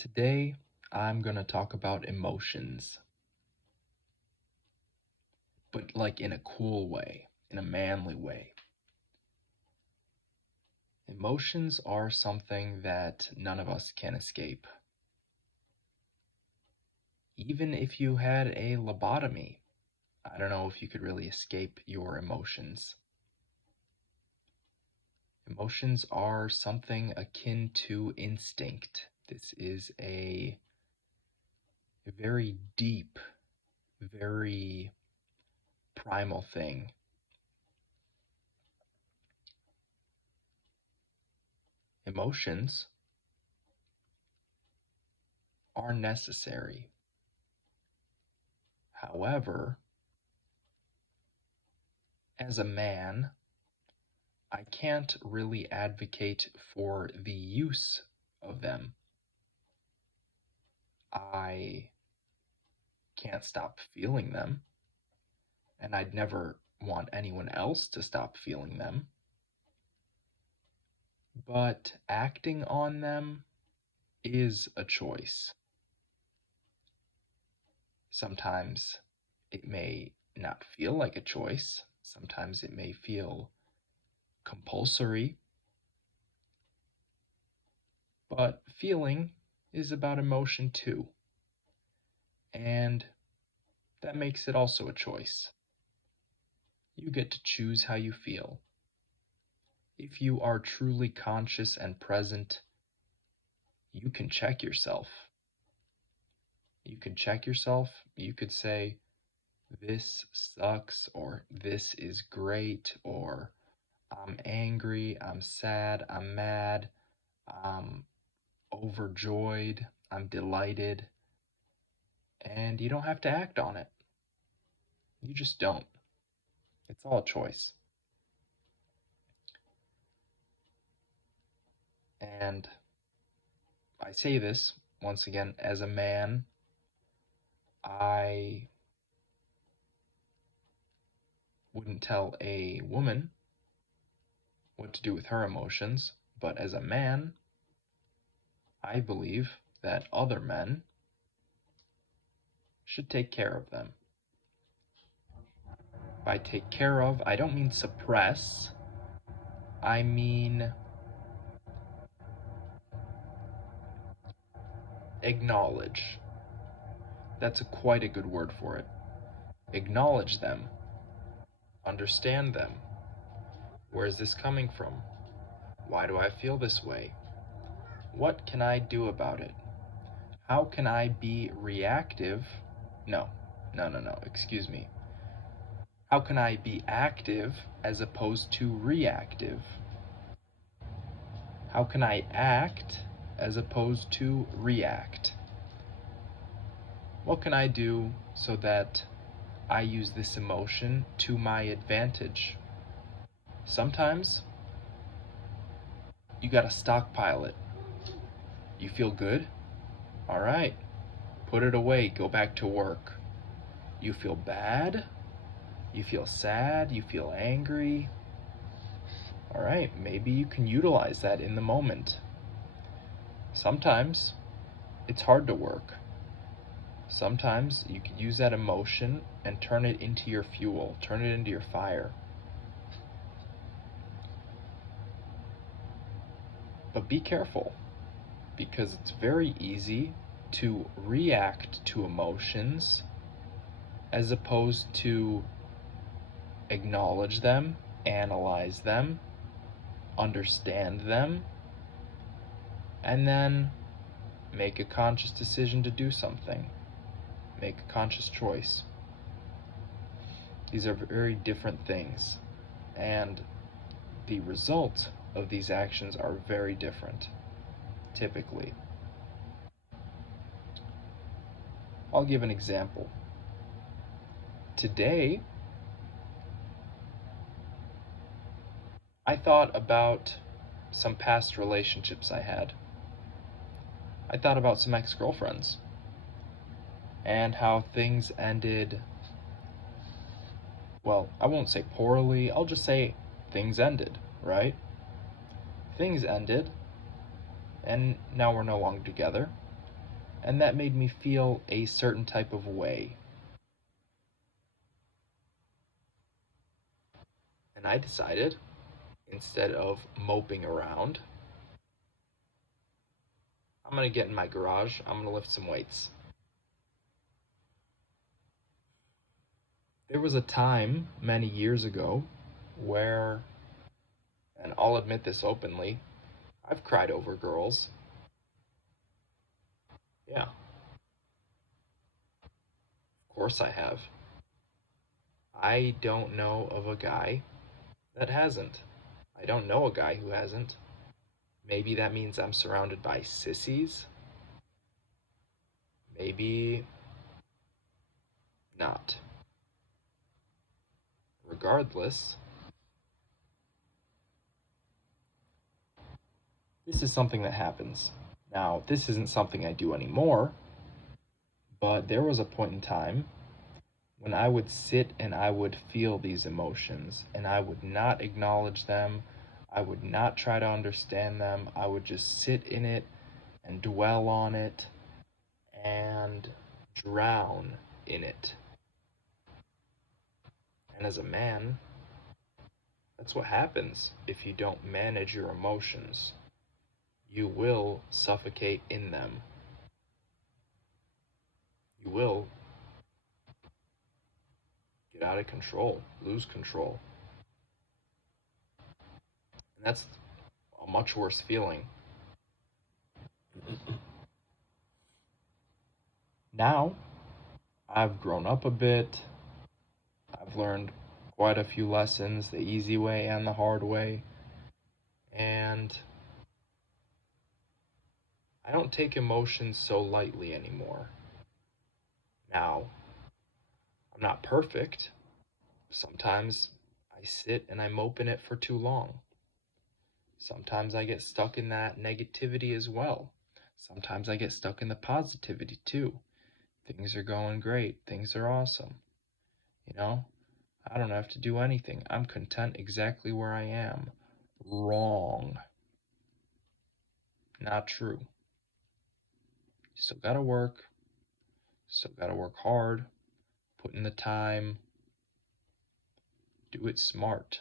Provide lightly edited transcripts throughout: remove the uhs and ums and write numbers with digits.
Today, I'm going to talk about emotions, but like in a cool way, in a manly way. Emotions are something that none of us can escape. Even if you had a lobotomy, I don't know if you could really escape your emotions. Emotions are something akin to instinct. This is a very deep, very primal thing. Emotions are necessary. However, as a man, I can't really advocate for the use of them. I can't stop feeling them, and I'd never want anyone else to stop feeling them. But acting on them is a choice. Sometimes it may not feel like a choice. Sometimes it may feel compulsory. But feeling is about emotion too. And that makes it also a choice. You get to choose how you feel. If you are truly conscious and present, you can check yourself. You can check yourself. You could say, this sucks, or this is great, or I'm angry, I'm sad, I'm mad, I'm overjoyed, I'm delighted. And you don't have to act on it. You just don't. It's all a choice. And I say this, once again, as a man, I wouldn't tell a woman what to do with her emotions, but as a man, I believe that other men should take care of them. By take care of, I don't mean suppress, I mean acknowledge. That's quite a good word for it. Acknowledge them. Understand them. Where is this coming from? Why do I feel this way? What can I do about it? How can I be reactive? No, excuse me. How can I be active as opposed to reactive? How can I act as opposed to react? What can I do so that I use this emotion to my advantage? Sometimes you gotta stockpile it. You feel good? All right, put it away, go back to work. You feel bad? You feel sad? You feel angry? All right, maybe you can utilize that in the moment. Sometimes it's hard to work. Sometimes you can use that emotion and turn it into your fuel, turn it into your fire. But be careful, because it's very easy to react to emotions as opposed to acknowledge them, analyze them, understand them, and then make a conscious decision to do something. Make a conscious choice. These are very different things, and the result of these actions are very different, typically. I'll give an example. Today, I thought about some past relationships I had. I thought about some ex-girlfriends and how things ended, well, I won't say poorly, I'll just say things ended, right? Things ended, and now we're no longer together. and that made me feel a certain type of way. And I decided, instead of moping around, I'm going to get in my garage, I'm going to lift some weights. There was a time many years ago where, and I'll admit this openly, I've cried over girls. Yeah, of course I have. I don't know of a guy that hasn't. I don't know a guy who hasn't. Maybe that means I'm surrounded by sissies. Maybe not. Regardless, this is something that happens. Now, this isn't something I do anymore, but there was a point in time when I would sit and I would feel these emotions and I would not acknowledge them. I would not try to understand them. I would just sit in it and dwell on it and drown in it. And as a man, that's what happens if you don't manage your emotions. You will suffocate in them. You will get out of control, lose control. And that's a much worse feeling. Now, I've grown up a bit. I've learned quite a few lessons, the easy way and the hard way. And I don't take emotions so lightly anymore. Now, I'm not perfect. Sometimes I sit and I mope in it for too long. Sometimes I get stuck in that negativity as well. Sometimes I get stuck in the positivity too. Things are going great. Things are awesome. You know, I don't have to do anything. I'm content exactly where I am. Wrong. Not true. You still gotta work. Still gotta work hard. Put in the time. Do it smart.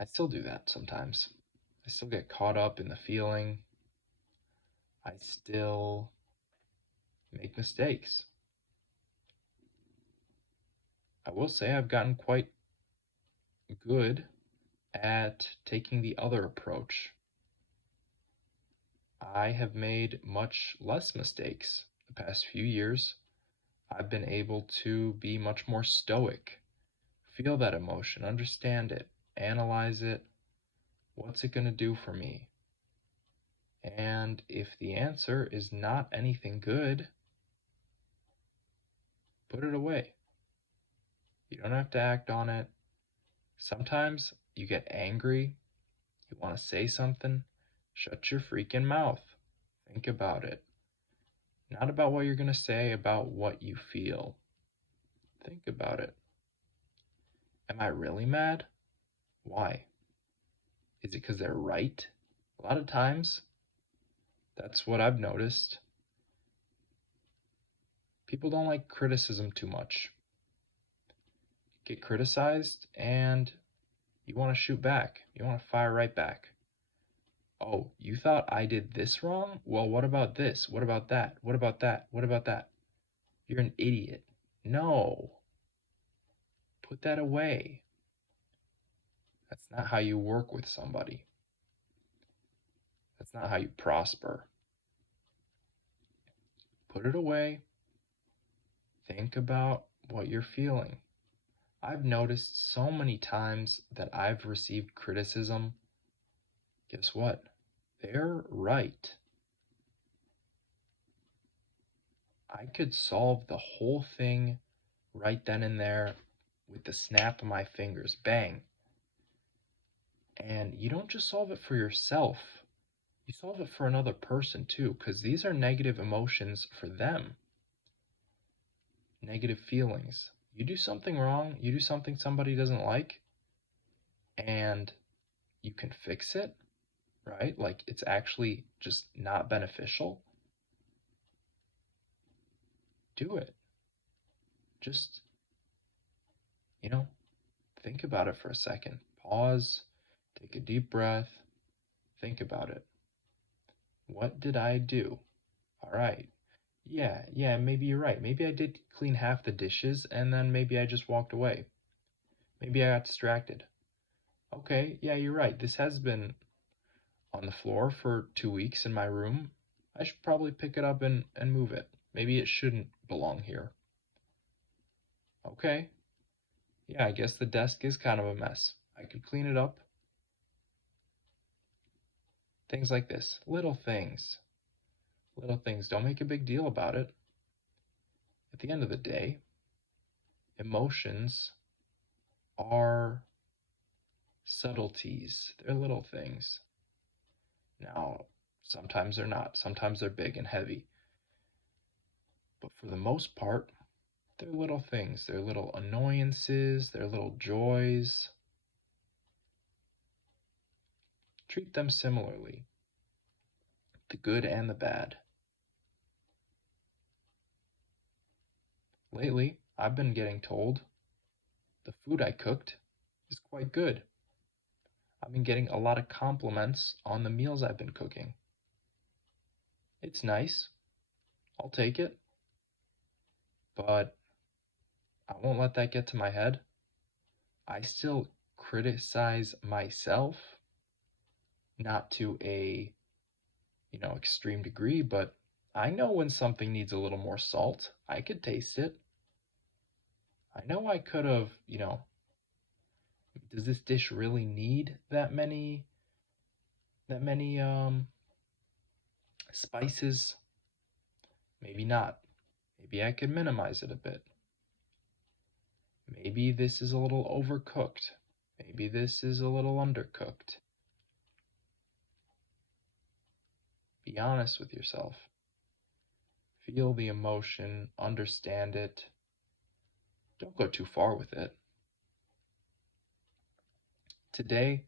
I still do that sometimes. I still get caught up in the feeling. I still make mistakes. I will say I've gotten quite good at taking the other approach. I have made much less mistakes the past few years. I've been able to be much more stoic, feel that emotion, understand it, analyze it. What's it going to do for me? And if the answer is not anything good, put it away. You don't have to act on it. Sometimes you get angry, you want to say something, shut your freaking mouth. Think about it. Not about what you're going to say, about what you feel. Think about it. Am I really mad? Why? Is it because they're right? A lot of times, that's what I've noticed. People don't like criticism too much. Get criticized and you want to shoot back. You want to fire right back. Oh, you thought I did this wrong? Well, what about this? What about that? What about that? What about that? You're an idiot. No. Put that away. That's not how you work with somebody. That's not how you prosper. Put it away. Think about what you're feeling. I've noticed so many times that I've received criticism. Guess what? They're right. I could solve the whole thing right then and there with the snap of my fingers. Bang. And you don't just solve it for yourself, you solve it for another person too, because these are negative emotions for them. Negative feelings. You do something wrong, you do something somebody doesn't like, and you can fix it. right? Like it's actually just not beneficial, do it. Just, you know, think about it for a second. Pause, take a deep breath, think about it. What did I do? All right. Yeah, maybe you're right. Maybe I did clean half the dishes and then maybe I just walked away. Maybe I got distracted. Okay, yeah, you're right. This has been on the floor for 2 weeks in my room. I should probably pick it up and move it. Maybe it shouldn't belong here. Okay, yeah, I guess the desk is kind of a mess. I could clean it up. Things like this. Little things. Little things. Don't make a big deal about it. At the end of the day, emotions are subtleties. They're little things. Now, sometimes they're not. Sometimes they're big and heavy. But for the most part, they're little things. They're little annoyances. They're little joys. Treat them similarly, the good and the bad. Lately, I've been getting told the food I cooked is quite good. I've been getting a lot of compliments on the meals I've been cooking. It's nice. I'll take it. But I won't let that get to my head. I still criticize myself, not to a, extreme degree, but I know when something needs a little more salt. I could taste it. I know I could have, does this dish really need that many spices? Maybe not. Maybe I could minimize it a bit. Maybe this is a little overcooked. Maybe this is a little undercooked. Be honest with yourself. Feel the emotion, understand it. Don't go too far with it. Today,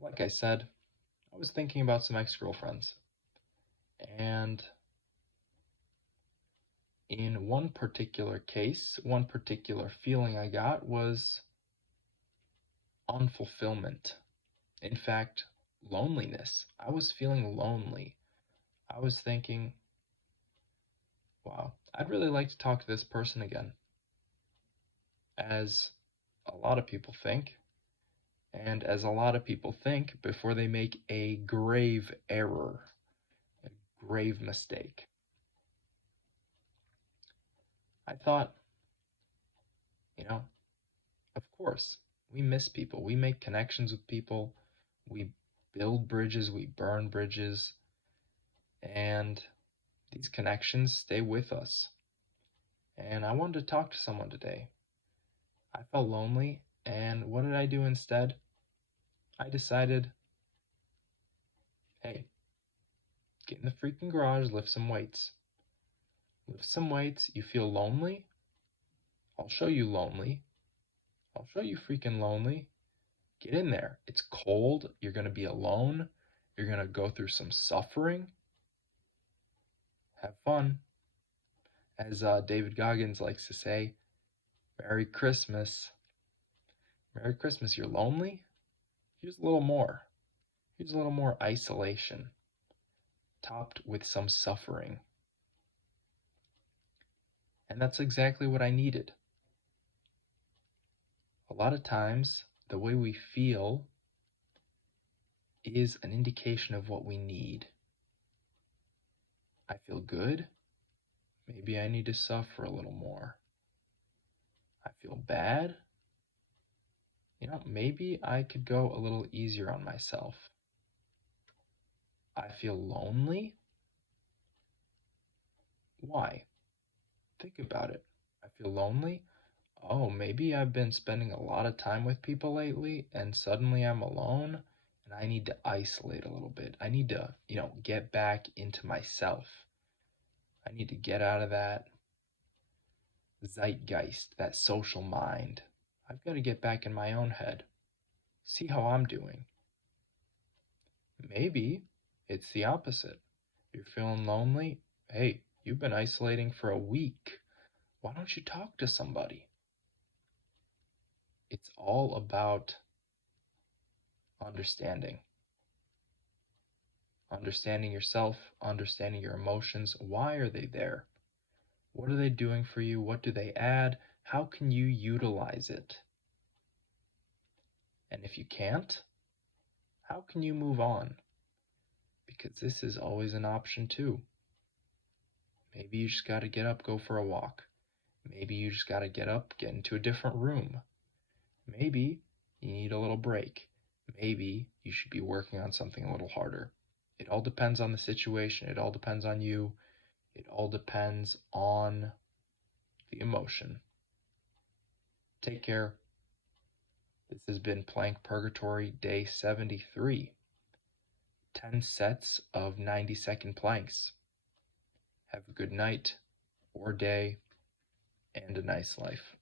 like I said, I was thinking about some ex-girlfriends. And in one particular case, one particular feeling I got was unfulfillment. In fact, loneliness. I was feeling lonely. I was thinking, wow, I'd really like to talk to this person again. As a lot of people think, and as a lot of people think before they make a grave error, a grave mistake. I thought, of course, we miss people. We make connections with people. We build bridges, we burn bridges, and these connections stay with us. And I wanted to talk to someone today. I felt lonely, and what did I do instead? I decided, hey, get in the freaking garage, lift some weights. Lift some weights. You feel lonely? I'll show you lonely. I'll show you freaking lonely. Get in there. It's cold. You're going to be alone. You're going to go through some suffering. Have fun. As David Goggins likes to say, Merry Christmas. Merry Christmas. You're lonely? Here's a little more. Here's a little more isolation, topped with some suffering. And that's exactly what I needed. A lot of times, the way we feel is an indication of what we need. I feel good. Maybe I need to suffer a little more. I feel bad. Maybe I could go a little easier on myself. I feel lonely. Why? Think about it. I feel lonely. Oh, maybe I've been spending a lot of time with people lately and suddenly I'm alone and I need to isolate a little bit. I need to, get back into myself. I need to get out of that zeitgeist, that social mind. I've got to get back in my own head. See how I'm doing. Maybe it's the opposite. You're feeling lonely. Hey, you've been isolating for a week. Why don't you talk to somebody? It's all about understanding. Understanding yourself, understanding your emotions. Why are they there? What are they doing for you? What do they add? How can you utilize it? And if you can't, how can you move on? Because this is always an option too. Maybe you just got to get up, go for a walk. Maybe you just got to get up, get into a different room. Maybe you need a little break. Maybe you should be working on something a little harder. It all depends on the situation. It all depends on you. It all depends on the emotion. Take care. This has been Plank Purgatory Day 73. 10 sets of 90-second planks. Have a good night or day and a nice life.